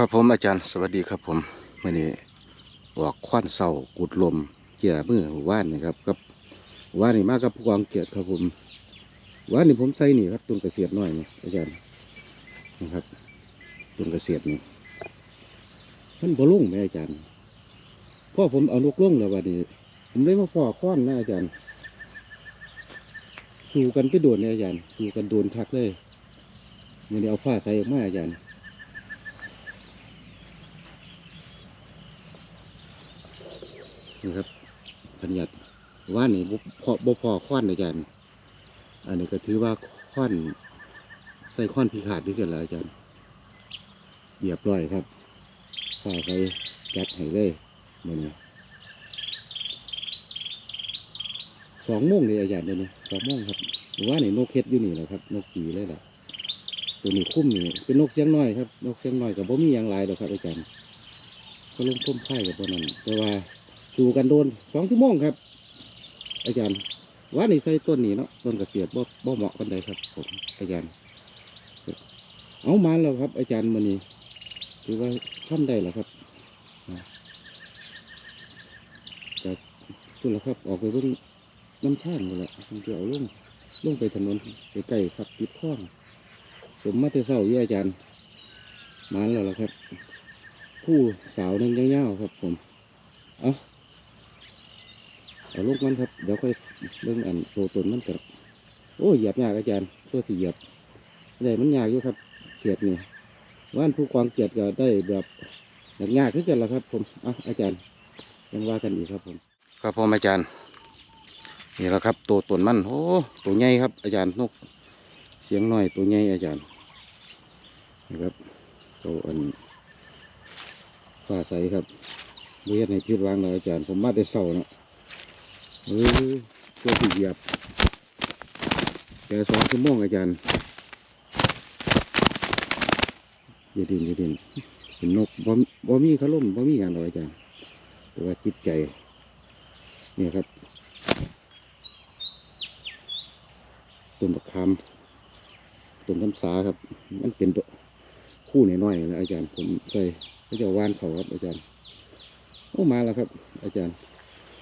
ครับผมอาจารย์สวัสดีครับผมมื่อนี้ออกควันเสากุดลมเกี่ยมือว่านนี่ครับกับว่านนี่มากับผู้กองเกียรติครับผมว่านนี่ผมใส่นี่ครับต้นกระเสียดน้อยนี่อาจารย์นะครับต้นกระเสียดนี่มันบ่ลุ่งไหมอาจารย์พ่อผมเอาลูกลุ่งแล้ววันนี้ ผมได้มาพ่อค้อนนะอาจารย์ สู้กันไปโดนเนี่ยอาจารย์สู้กันโดนคักเลยมื่อนี้เอาฟ้าใส่ออกมาอาจารย์ นี่ครับพันยัดว่านี่บ่พอบ่พอค้อนอาจารย์อันนี้ก็ถือว่าค้อนใส่ค้อนพิขาดด้วยกันแล้วอาจารย์เรียบร้อยครับฝ่าใส่จัดให้เลยมื่อนี้สองโมงเลยอาจารย์เดี๋ยวนี้สองโมงครับว่านี่นกเฮ็ดอยู่นี่แหละครับ นกปีเลยแหละตัวนี้คุ้มนี่เป็นนกเสียงน้อยครับ นกเสียงน้อยกับบ่มีอย่างไรหรอกครับอาจารย์ก็ลงพุ่มไข่กับตัวนั้นแต่ว่า สู้กันโดนสองชั่วโมงครับ อาจารย์ว่านี่ใส่ต้นนี้เนาะต้นกระเสียดบ่บ่เหมาะกันใดครับผมอาจารย์ เอามาแล้วครับ อาจารย์มันนี้ถือว่าทำได้แล้วครับนะก็คุณละครับออกไปเบิ่งน้ำท่านเลยละผมจะเอาลงลงไปถนนไปใกลครับติดข้องสมมาแต่เศร้าเยี่ยอาจารย์ มาแล้วล่ะครับ คู่สาวหนึงยาวๆครับผม เอา เอาลงมันครับ เดี๋ยวค่อยเรื่องอันโตตนมันกับโอ้เหยียบยากอาจารย์ตัวที่เหยียบได้มันยากอยู่ครับเกียดนี่ว่านผู้กองเกียดก็ได้แบบยากยากขึ้นกันแล้วครับ ผมเอาอาจารย์ยังว่ากันอีกครับผม ครับผมอาจารย์นี่แหละครับตัวตนมันโอ้ตัวใหญ่ครับ อาจารย์นก เสียงน้อยตัวใหญ่อาจารย์นี่ครับตัวอันฟ้าใสครับเรียนให้พิดวางเลยอาจารย์ ผมมาแต่เศร้าเนาะ เออตัวที่เหยียบแกสองชั่วโมงอาจารย์อย่าดินอย่าดินเห็นนกบ่บ่มีขลุ่มบ่มีอย่างหรอาจารย์แต่ว่าจิตใจเนี่ยครับต้นบักคำต้นคำสาครับ มันเป็นตัวคู่น้อยๆนะอาจารย์ผมใส่ก็จะวานเขาครับอาจารย์โอ้มาแล้วครับ อาจารย์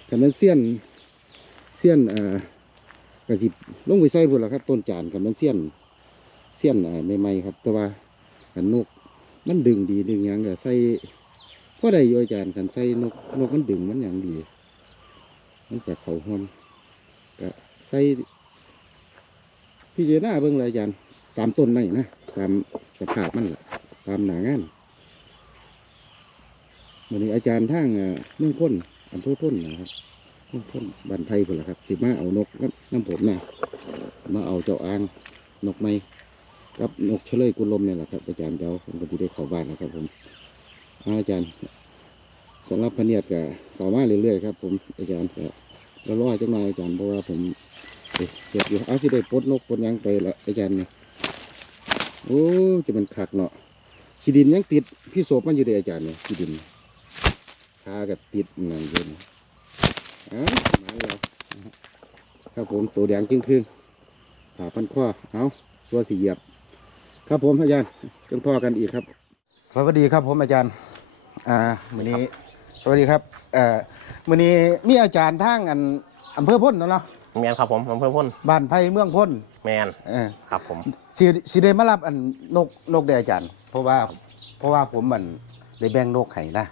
คันมันเสี้ยน เสี้ยนอ่อกระสิบลงไปใส่พุ่นละครับ ต้นจานคันมันเสี้ยนเสี้ยนอ่อใหม่ๆครับ แต่ว่าคันนกมันดึงดีดึงหยังก็ใส่พ่อใดอยู่อาจารย์คันใส่นกนกมันดึงมันอย่างดีมันจะเข่าหอมก็ใส่พี่เจารณาเบิ่งเลยอาจารย์ตามต้นไม้นะตามสภาพมันแหละตามหนางานวันนี้อาจารย์ทางเมืองพ้นอำเภอพ้นนะครับ พ้นบันไทยพุ่นละครับ สิมาเอานกน้ำผมนะมาเอาเจ้าอ่างนกไม้กับนกเฉลยกุลมเนี่ยแหละครับอาจารย์เดียวผมก็จะได้เข้าบ้านนะครับ ผมอาจารย์สำหรับพเนียดกับเข้ามาเรื่อยๆครับผมอาจารย์ก็รอรอจังหน่อยอาจารย์เพราะว่าผมเอ๊ะเสร็จอยู่เอาสิได้ปดนกปลดยังไปละอาจารย์เนี่ยโอ้จะมันขักเนาะขี้ดินยังติดพี่โสบมันอยู่เดะอาจารย์เนี่ยขี้ดินชากับติดนั่นเอง อ้าวมาแล้วครับผมตัวแดงจึงคืนผ่าพันข้อเอาตัวสีเหยียบ ครับผมอาจารย์จังพ่อกันอีกครับ สวัสดีครับผมอาจารย์ อ่ามื้อนี้สวัสดีครับเอ่อมื้อนี้มีอาจารย์ทางอันอำเภอพ้นเนาะเนาะแมนครับผมอำเภอพ่นบ้านไผ่เมืองพ้นแมนเออครับผมสิสิได้มารับอันนกนกเดอาจารย์ เพราะว่าเพราะว่าผมมันได้แบ่งนกให้นะ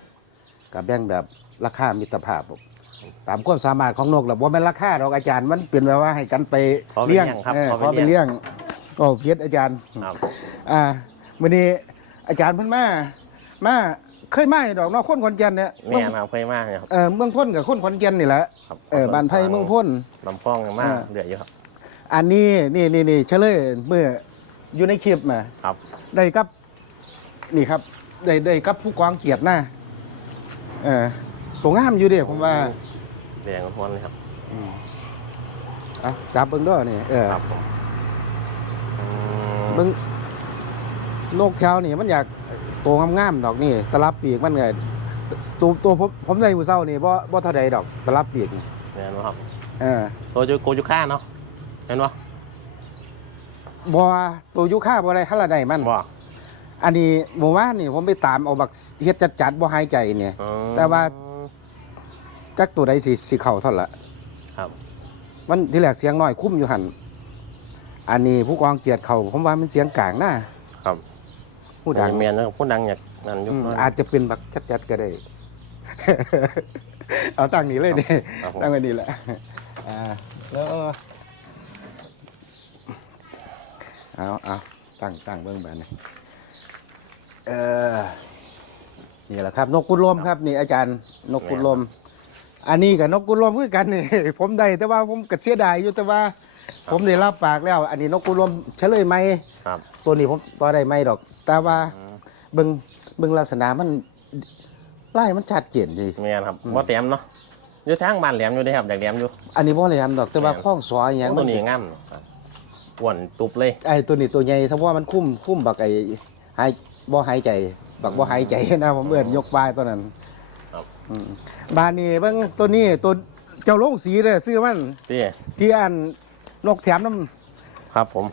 กับแบ่งแบบราคามิตรภาพผม ตามความสามารถของนกแหละว่าแม่นราคาดอกอาจารย์มันเป็นแบบว่าให้กันไปขอไปเลี้ยงเลี้ยงครับเออขอขอไปไปเลี้เลี้ยยง งก็เพียรอาจารย์ ครับอ่ามื้อนี้อาจารย์เพิ่นมามาเคยมาอยู่ดอกเนาะคนขอนแก่นเนี่ยแมนครับเคยมากครับเออเมืองพ้นกับคนขอนแก่นนี่แหละครับเออบ้านไผ่เมืองพ้น ลำพองมากอ่าเดือดอยู่ครับ อันนี้นี่นี่นี่เฉลยเมื่ออยู่ในคลิปมาครับได้กับ นี่ครับ ได้ได้กับผู้กองเกียรติหน้าเออตัวงามอยู่เดีผมว่า แดงพ้นเลยครับอะจับเบิ้งด้วยนี่เออครับผมอืมเบิ้งนกเช้านี่มันอยากตัวงามๆดอกนี่ตะลับปีกมันไงตัวตัวผมผมได้มือเศร้านี่บ่บ่เท่าใดดอกตะลับปีกนี่แมนบ่ครับเออโกจูโกจูค่าเนาะแมนวะบ่ตัวยุค่าบ่ได้ฮัลละใดมัน บ่อันนี้หมู่ว่านนี่ผมไปตามเอาบักเฮ็ดจัดๆบ่หายใจเนี่ยอืมแต่ว่า จักตัวใดสิสิเข้าเท่านั้นละครับ มันที่แรกเสียงน้อยคุ้มอยู่หั่นอันนี้ผู้กองเกียรติเขาผมว่ามันเสียงกลางนะครับผู้ดังเมียนนะครับผู้ดังอยากนั่นอยุอืคมนั้นอาจจะเป็นบักจัดๆก็ได้ เอาตั้งนี้เลยนี่ครับผมตั้งไว้นี่แหละอ่าแล้วเอาเอาตั้งตั้งเบื้องแบบนี้เออนี่แหละครับ นกกุดลมครับ นี่อาจารย์ นกกุดลม อันนี้กับนกกุดลมคือกันนี่ ผมได้แต่ว่าผมก็เสียดายอยู่แต่ว่า ผมได้รับปากแล้ว อันนี้นกกุดลมเฉลยไหมครับ ตัวนี้ผมต่อได้ไหมดอก แต่ว่าอืมเบิ่งเบิ่งลักษณะมันไล่มันชัดเจนดีเมียนครับอืมว่าแหลมเนาะอยู่ทางบ้านแหลมอยู่เด้ครับอยากแหลมอยู่ อันนี้บ่เลยครับดอกแต่ว่าแม่นข้องซอยอหย่างตัวนี้งามครับอ้วนตุบเลยไอ้ตัวนี้ตัวใหญ่ถ้าว่ามันคุ้มคุ้มบักไอ้หายบ่หายใจบักบ่หายใจนะผมเอิ้นยกปลายตัวนั้นครั บอืมบานนี้เบิ่งตัวนี้ตัวเจ้าลงสีเด้อซื้อมันพี่ที่อันนกแถมน้ำครับผม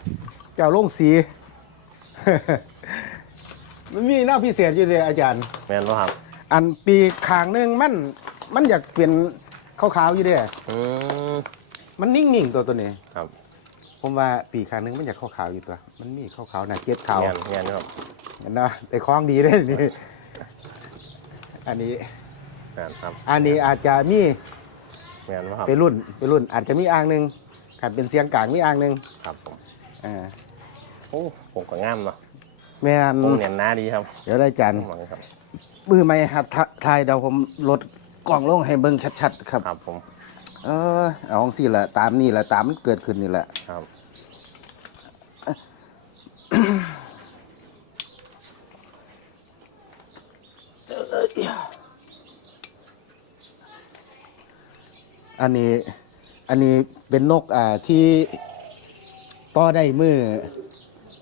เจ้าลงสี มันมีหน้าพิเศษอยู่เลยอาจารย์ แม่นบ่ครับอันปีกข้างหนึงมัน มันอยากเป็นขาวๆอยู่เด้ออืมมันนิ่งๆตัวตัวนี้ ครับผมว่าปีกข้างหนึงมันอยากขาวๆอยู่ตัว มันมีขาวๆหน้าเกล็ดขาวเมียนเมียนครับเห็นเนาะแต่คล้องดีได้นี่ อันนี้แม่นครับอันนี้อาจจะมีเมียนบ่ครับเป็นรุ่นเป็นรุ่น อาจจะมีอ่างหนึ่งขัดเป็นเสียงกลางมีอ่างหนึ่งครับผมอ่าโอ้ผมก็งามเนาะแม่นผมเนียนหน้าดีครับเดี๋ยวได้จันหวังครับ มือไม่หัดทะทายเดาผมลดกล้องลงให้เบิ่งชัดๆครับ ครับผม เออเอาของสิแหละตามนี่แหละตามมันเกิดขึ้นนี่แหละ ครับ อันนี้อันนี้เป็นนกอ่าที่ต่อได้มือ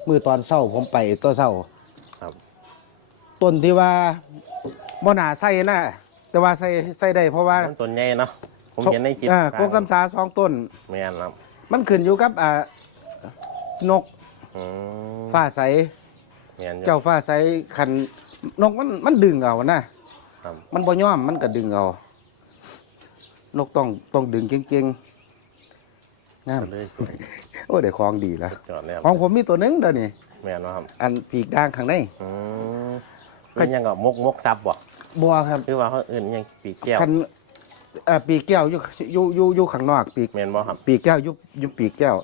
มือตอนเศร้าผมไปตัวเศร้าครับ ต้นที่ว่าบ่หนาใส่นะแต่ว่าใส่ใส่ได้เพราะว่ามันต้นใหญ่เนาะผมเห็นในคลิปอ่ากกกำสาสองต้นแม่นครับมันขึ้นอยู่กับอ่านกอืมฟ้าใสแม่นอยู่เจ้าฟ้าใสคันนกมันมันดึงเอานะครับมันบ่ย่อมมันก็ดึงเอา นกต้องต้องดึงเก่งๆงามก็เลยสวยโอ้ได้ของดีแล้วจอดแล้วของผมมีตัวหนึงเด้อนี่แม่นบ่ครับอันปีกด่างข้างใน อืมเป็นยังก็มกมกซับบ่บัวครับคือว่าเขาอื่นยังปีกแก้วคันเอ่อปีกแก้วอยู่อยู่อยู่อยู่ข้างนอกปีก แม่นบ่ครับปีกแก้วอยู่อยู่ปีกแก้ว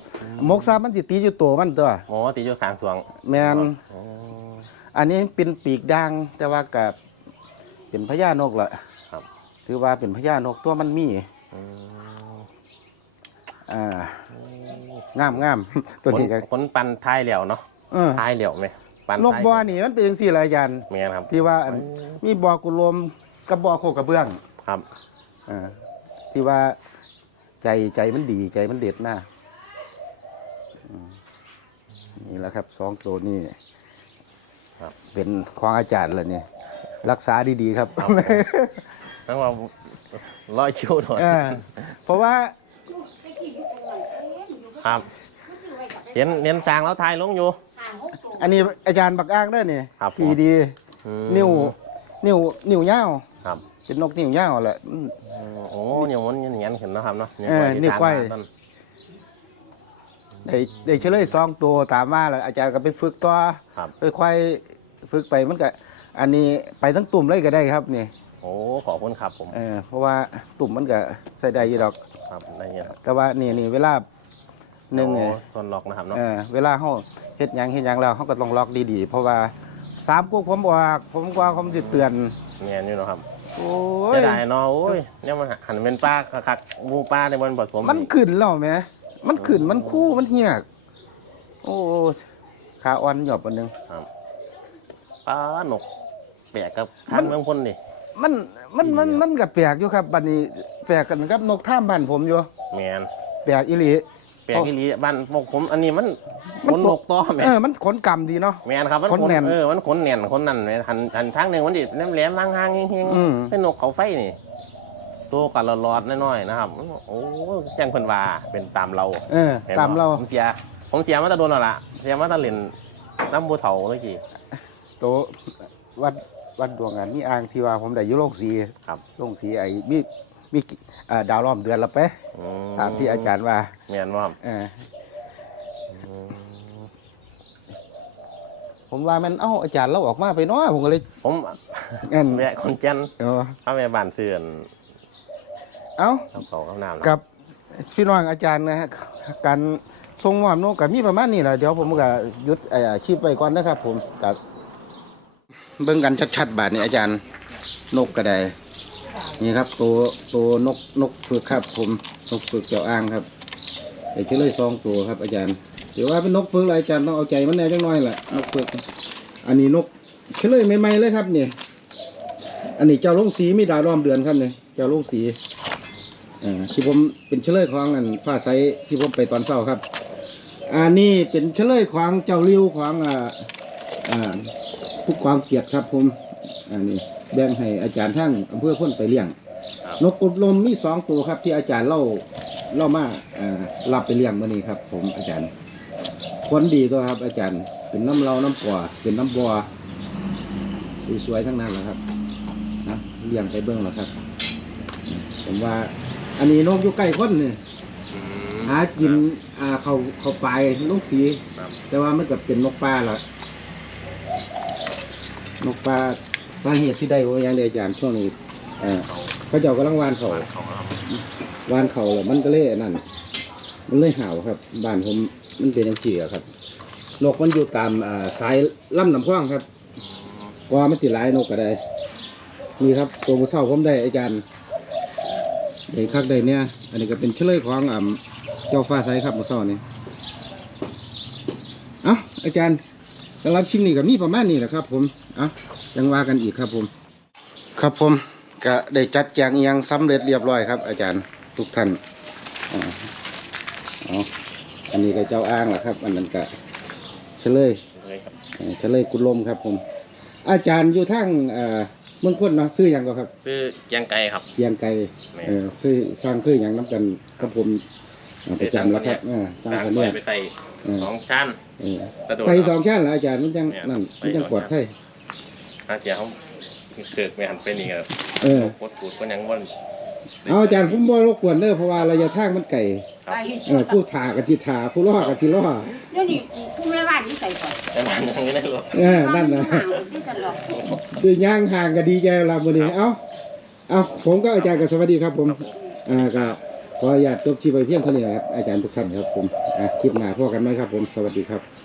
มกซามันสิตีอยู่ตัวมันตัว หมอติอยู่ข้างสวงแมนอ๋ออันนี้เป็นปีกด่างแต่ว่ากับเป็นพญานกละครับ ถือว่าเป็นพญานกตัวมันมีอืมอ่างามงามตัวนี้ก็คนคนปันท้ายเหลี่ยวเนาะเออท้ายเหลี่ยวไหมปันนกท้ายบอนี่มันเป็นจังซี่ละอาจารย์แม่นครับที่ว่าอันมีบอกุลมกับบอกโคกระเบื้องครับอ่าที่ว่าใจใจมันดีใจมันเด็ดนะอืมนี่แหละครับสองตัวนี้ครับเป็นของอาจารย์เลยนี่รักษาดีๆครับ ครับผมนั่งว่าร้อยคิวหน่อยเออเพราะว่าครับเห็นเห็นจางแล้วทายลงอยู่ อันนี้อาจารย์บักอ้างเด้อนี่ครับผมขี่ดี อืมนิ้วนิ้วนิ้วยาวครับเป็นนกนิ้วยาวแหละ อืมอืมโอ้เนี่ยมันเงี้ยนขึ้นนะครับเนาะเออนิ้วก้อยต้นได้ได้เฉลยสองตัวตามมาแล้วอาจารย์ก็ไปฝึกต่อครับ ค่อยๆฝึกไปมันก็อันนี้ไปทั้งตุ่มเลยก็ได้ครับนี่ โอ้ขอบคุณครับผมเออเพราะว่าตุ่มมันก็ใส่ได้อยู่ดอก ครับได้เงี้ยครับแต่ว่านี่นี่เวลาหนึ่งโอ้เนี่ยส่วนล็อกนะครับเนาะเออเวลาเขาเฮ็ดหยังเฮ็ดหยังแล้วเขาก็ต้องล็อกดีๆ เพราะว่าสามกุ๊กผมบอกผมกว่าผมสิเตือนเงี้ยอยู่เนาะครับโอ้จะยได้เนาะโอ้ยเนี่ยมันหันเป็นป้าคักๆหมูป้าในบนผสมมันขึ้นแล้วแหมมันขึ้นมันคู่มันเหียก โอ้ขาอ่อนหยอบอันหนึงป้าหนกแปลกกับข้างเมืองพ้นนี่ มันมันมันมันก็แปลกอยู่ครับบัดนี้แปลกกันกับนกท่ามบ้านผมอยู่แมนแปลกอีหลีแปลกอีหลีบ้านพวกผม อันนี้มันมันขนนกต้อแมเออมันขนกำดีเนาะแมนครับมันขนแน่นเออมันขนแน่นขนนั่นแม่นหันหันทางหนึ่งมันดิแหลมแหลมๆห่างๆเฮงอืมๆเป็นนกเขาไฟนี่ตัวกันหลอดๆน้อยๆนะครับโอ้แจ้งเพิ่นว่าเป็นตามเรา เออห็นบ่ตามเราผมเสีย ผมเสียมาแตะโดนแล้วล่ะเสียมาแตะเล่นน้ำบัวเถาเมื่อกี้โตะวัด วัดดวงอันมีอ่างที่ว่าผมได้อยู่โรงสีครับโรงสีไอ้มีมีอ่าดาวล้อมเดือนละไปอืตามที่อาจารย์ว่าแม่นว่าเออผมว่ามันเอ้าอาจารย์เราออกมาไปเนาะผมก็เลยผมงั้นแม่คนแก่นเออถ้าแม่บ้านเสื่อนเอ้าทำเขาข้างน้ำเนาะกับพี่น้องอาจารย์นะฮะการทรงมอบนกกับมีประมาณนี้แหละเดี๋ยวผมก็หยุดไอ้อาชีพไว้ก่อนนะครับผมกับ เบิ่งกันชัดๆบาทนี้อาจารย์นกกระไดนี่ครับตัวตัวนกนกฝึกครับผมนกฝึกเจ้าอ้างครับเดี๋ยวจะเลยซองตัวครับ อาจารย์เดี๋ยวว่าเป็นนกฝึกอะไรอาจารย์ต้องเอาใจมันแน่จังน้อยแหละนกฝึกอันนี้นกเฉลยใหม่ๆเลยครับเนี่ยอันนี้เจ้าลงสีมีดาวล้อมเดือนครับเนี่ยเจ้าลงสีอ่าที่ผมเป็นเฉลยของอันฟ้าใสที่ผมไปตอนเช้าครับ อันนี้เป็นเฉลยของเจ้าริ้วของอ่าอ่า ผู้กองเกียรติครับผมอันนี้แบ่งให้อาจารย์ทั้งอำเภอพ้นไปเลี้ยง นกกบลมมีสองตัวครับ ที่อาจารย์เล่าเล่ามาอ่ารับไปเลี้ยงมื่อนี้ครับ ผมอาจารย์คนดีตัวครับ อาจารย์เป็นน้ำเราน้ำกัวเป็นน้ำบัวสวยๆทั้งนั้นแหละครับนะเลี้ยงไปเบิ้งแล้วครับ ผมว่า อันนี้นกอยู่ใกล้คนนี่อืมหากินอ่าเขาเขาปลายนกสีครับแต่ว่ามันก็เป็นนกป่าละ นกป่าสาเหตุที่ได้ว่าอย่างเดียวอาจารย์ช่วงนี้เอ่อเขาเจ้ากำลังวานเขาบ้านเขาครับวานเขาแล้วมันก็เลยนั่น มันเลยห่าวครับ บ้านผมมันเป็นอย่างสี่ครับ นกมันอยู่ตามอ่าสายลำน้ำคว้างครับกว่ามันสิหลายนกก็ได้นี่ครับตัวมือเศร้าผมได้อาจารย์ได้คักไดเนี่ย อันนี้ก็เป็นเฉลยของอ่าเจ้าฟ้าใสครับมือเศร้านี่เอ้าอาจารย์ สำหรับชิมนี่ก็มีประมาณนี้แหละครับ ผมเอ้ายังว่ากันอีกครับผม ครับผมก็ได้จัดแจงอิหยังสำเร็จเรียบร้อยครับ อาจารย์ทุกท่านอ่าอ๋ออันนี้ก็เจ้าอ้างแหละครับ อันนั้นก็เฉลยเลยครับเอ่อเฉลยกุลมครับ ผม อาจารย์อยู่ทางเอ่อเมืองพ้นเนาะซื้อหยังก็ครับคือแกงไก่ครับเกียงไกรแม่เออคือสร้างคือหยังน้ำกันกับผมอ่าประจำแล้วครับอ่าสร้างสร้างกันไว้เนี่ยไปไต่เออสองชั้นเออกระโดดไก่สองชั้นเหรออาจารย์มันยังเนี่ยนั่นไปมันยังสองปลอดภัยอาเจียเขาเกิดไม่หันไปนี่ครับเออโคตรกูดก็ยังว่นเอาอาจารย์ผมบ่รบกวนเด้อเพราะว่าระยะทางมันไกลครับเออผู้ถ่ากันสิถ่าผู้ล่อกันสิล่อเดี๋ยวนี้ผู้แม่บ้านที่ใส่ก่อนแต่มันยังไม่ได้รถเออนั่นนะที่สลอกคือย่างห่างก็ดีใจเราวันนี้เอ้าเอาผมก็อาจารย์ก็สวัสดีครับผมอ่าก็ ขออนุญาตจบชีพไปเพียงเท่านี้ครับอาจารย์ทุกท่านครับผมอ่าคลิปหน้าพบกันไหมครับผมสวัสดีครับ